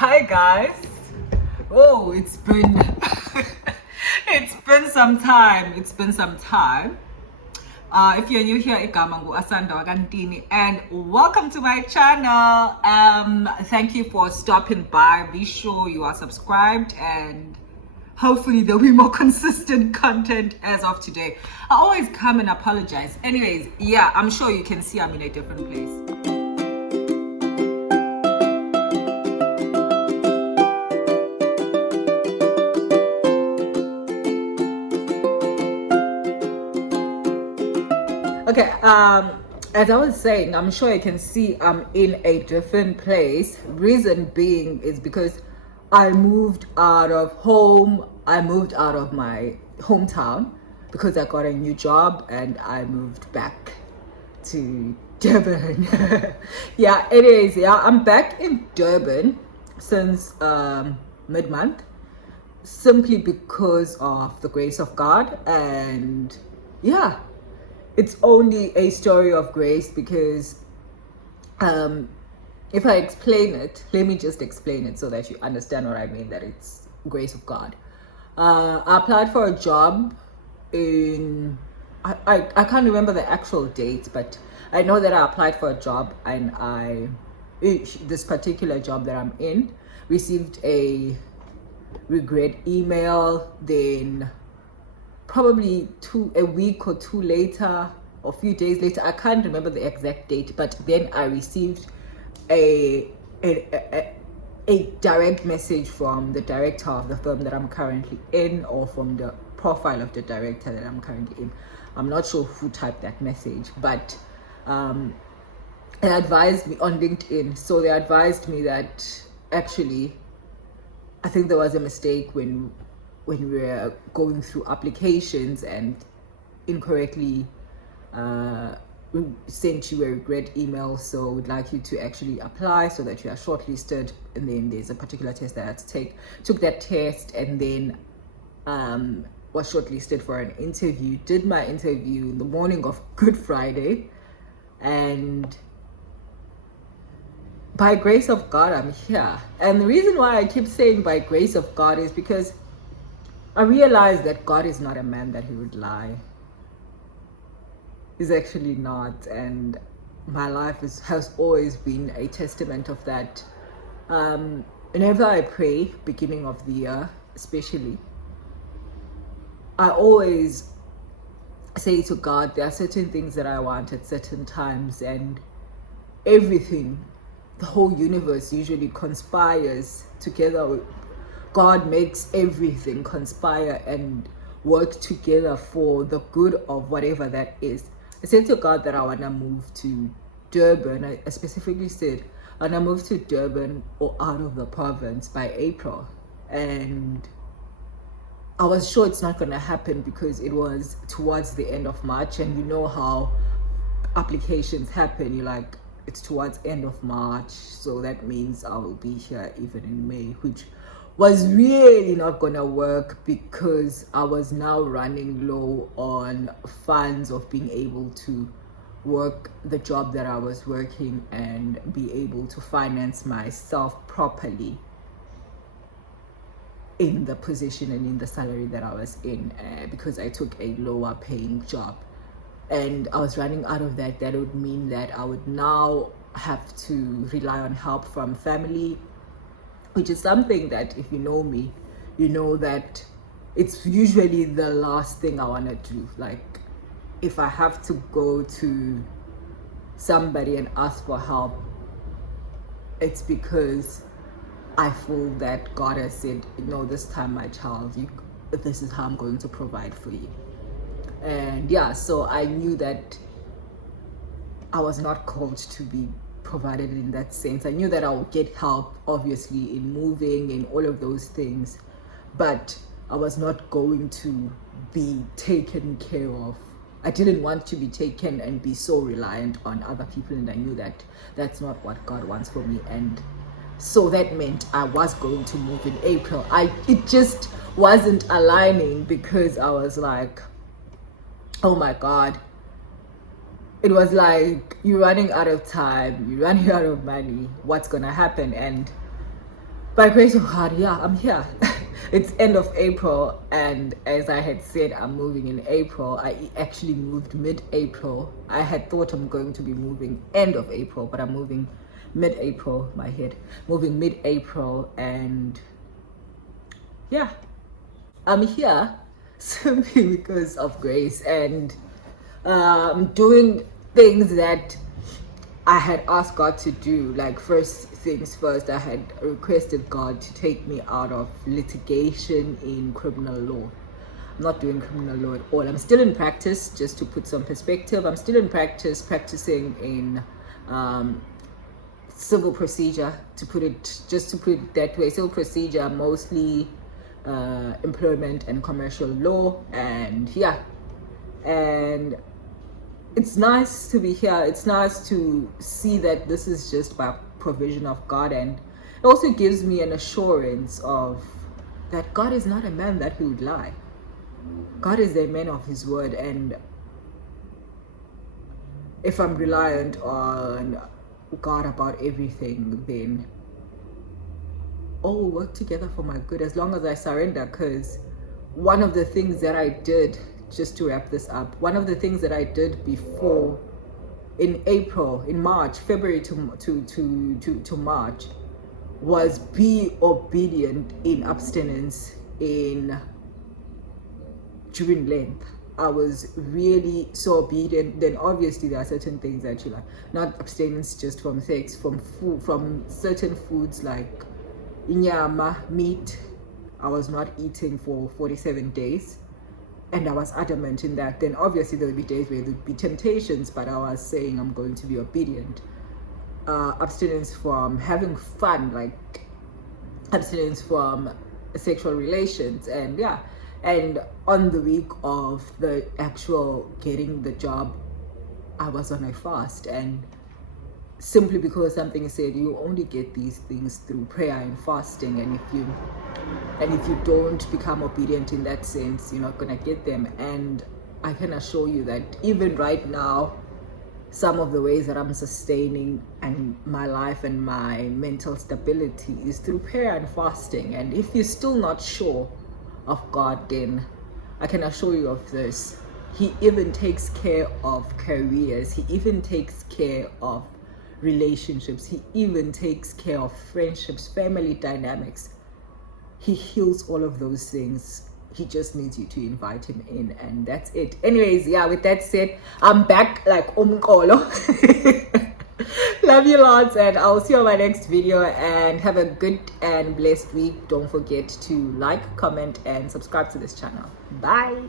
Hi guys. Oh, it's been it's been some time. It's been some time. If you're new here, igama AsandaNtini, and welcome to my channel. Thank you for stopping by. Be sure you are subscribed, and hopefully there'll be more consistent content as of today. I always come and apologize. Anyways, yeah, I'm sure you can see I'm in a different place. Okay, as I was saying, I'm sure you can see I'm in a different place. Reason being is because I moved out of home. I moved out of my hometown because I got a new job and I moved back to Durban. Yeah, it is. Yeah, I'm back in Durban since mid-month, simply because of the grace of God. And yeah, it's only a story of grace because if I explain it, let me just explain it so that you understand what I mean, that it's grace of God. I applied for a job in, I can't remember the actual date, but I know that I applied for a job, and this particular job that I'm in, received a regret email. Then probably a week or two later, or a few days later, I can't remember the exact date, but then I received a direct message from the director of the firm that I'm currently in, or from the profile of the director that I'm currently in. I'm not sure who typed that message, but they advised me on LinkedIn. So they advised me that actually, I think there was a mistake when we were going through applications, and incorrectly we sent you a regret email. So we'd like you to actually apply so that you are shortlisted. And then there's a particular test that I had to take. Took that test, and then was shortlisted for an interview. Did my interview in the morning of Good Friday, and by grace of God, I'm here. And the reason why I keep saying by grace of God is because I realized that God is not a man that he would lie. He's actually not. And my life has always been a testament of that. Whenever I pray, beginning of the year especially, I always say to God, there are certain things that I want at certain times, and everything, the whole universe usually conspires together. God makes everything conspire and work together for the good of whatever that is. I said to God that I want to move to Durban. I specifically said I want to move to Durban or out of the province by April. And I was sure it's not going to happen because it was towards the end of March, and you know how applications happen. You're like, it's towards end of March, so that means I will be here even in May, which was really not gonna work because I was now running low on funds of being able to work the job that I was working and be able to finance myself properly in the position and in the salary that I was in, because I took a lower paying job. And I was running out of that. That would mean that I would now have to rely on help from family, which is something that, if you know me, you know that it's usually the last thing I want to do. Like, if I have to go to somebody and ask for help, it's because I feel that God has said, no, this time, my child, this is how I'm going to provide for you. And yeah, so I knew that I was not called to be provided in that sense. I knew that I would get help, obviously, in moving and all of those things, but I was not going to be taken care of. I didn't want to be taken and be so reliant on other people, and I knew that that's not what God wants for me. And so that meant I was going to move in April. It just wasn't aligning because I was like, oh my God. It was like, you're running out of time, you're running out of money, what's gonna happen? And by grace of God, yeah, I'm here. It's end of April, and as I had said, I'm moving in April. I actually moved mid-April. I had thought I'm going to be moving end of April, but I'm moving mid-April. My head moving mid-April, and yeah, I'm here simply because of grace, and doing things that I had asked God to do. Like, first things first, I had requested God to take me out of litigation in criminal law. I'm not doing criminal law at all. I'm still in practice, just to put some perspective. I'm still in practice, practicing in civil procedure, to put it that way. Civil procedure, mostly employment and commercial law, and yeah, and it's nice to be here. It's nice to see that this is just by provision of God, and it also gives me an assurance of that God is not a man that he would lie. God is a man of his word, and if I'm reliant on God about everything, then all will work together for my good as long as I surrender. Because one of the things that I did, just to wrap this up, one of the things that I did before, in February to March, was be obedient in abstinence during Lent. I was really so obedient. Then obviously there are certain things that you like, not abstinence just from sex, from food, from certain foods like inyama, meat. I was not eating for 47 days, and I was adamant in that. Then obviously there will be days where there will be temptations, but I was saying I'm going to be obedient. Abstinence from having fun, like abstinence from sexual relations, and yeah. And on the week of the actual getting the job, I was on a fast, and simply because something said you only get these things through prayer and fasting, and if you don't become obedient in that sense, you're not gonna get them. And I can assure you that even right now, some of the ways that I'm sustaining and my life and my mental stability is through prayer and fasting. And if you're still not sure of God, then I can assure you of this: he even takes care of careers, he even takes care of relationships, he even takes care of friendships, family dynamics. He heals all of those things. He just needs you to invite him in, and that's it. Anyways, yeah, with that said, I'm back like umkolo. Love you lots, and I'll see you on my next video, and have a good and blessed week. Don't forget to like, comment, and subscribe to this channel. Bye.